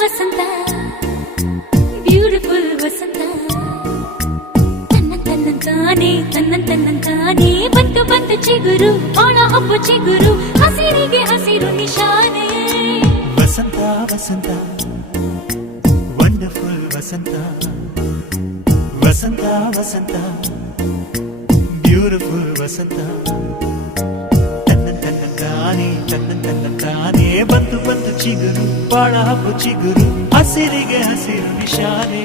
ವಸಂತ beautiful ವಸಂತ ತನ್ನಂತಾನೆ ಬಂತು ಬಂತು ಚಿಗುರು ಒಳ ಹಬ್ಬ ಚಿಗುರು ಹಸಿರಿಗೆ ಹಸಿರು ನಿಶಾನೆ ವಸಂತ ವಸಂತ ವಂಡರ್ಫುಲ್ ವಸಂತ ವಸಂತ ವಸಂತ ಬ್ಯೂಟಿಫುಲ್ ವಸಂತ ತನ್ನಂತಾನೆ ಬಂತು ಬಂತು ಚಿಗುರು ಬಾಳ ಹಬ್ಬ ಚಿಗುರು ಹಸಿರಿಗೆ ಹಸಿರು ನಿಶಾನೆ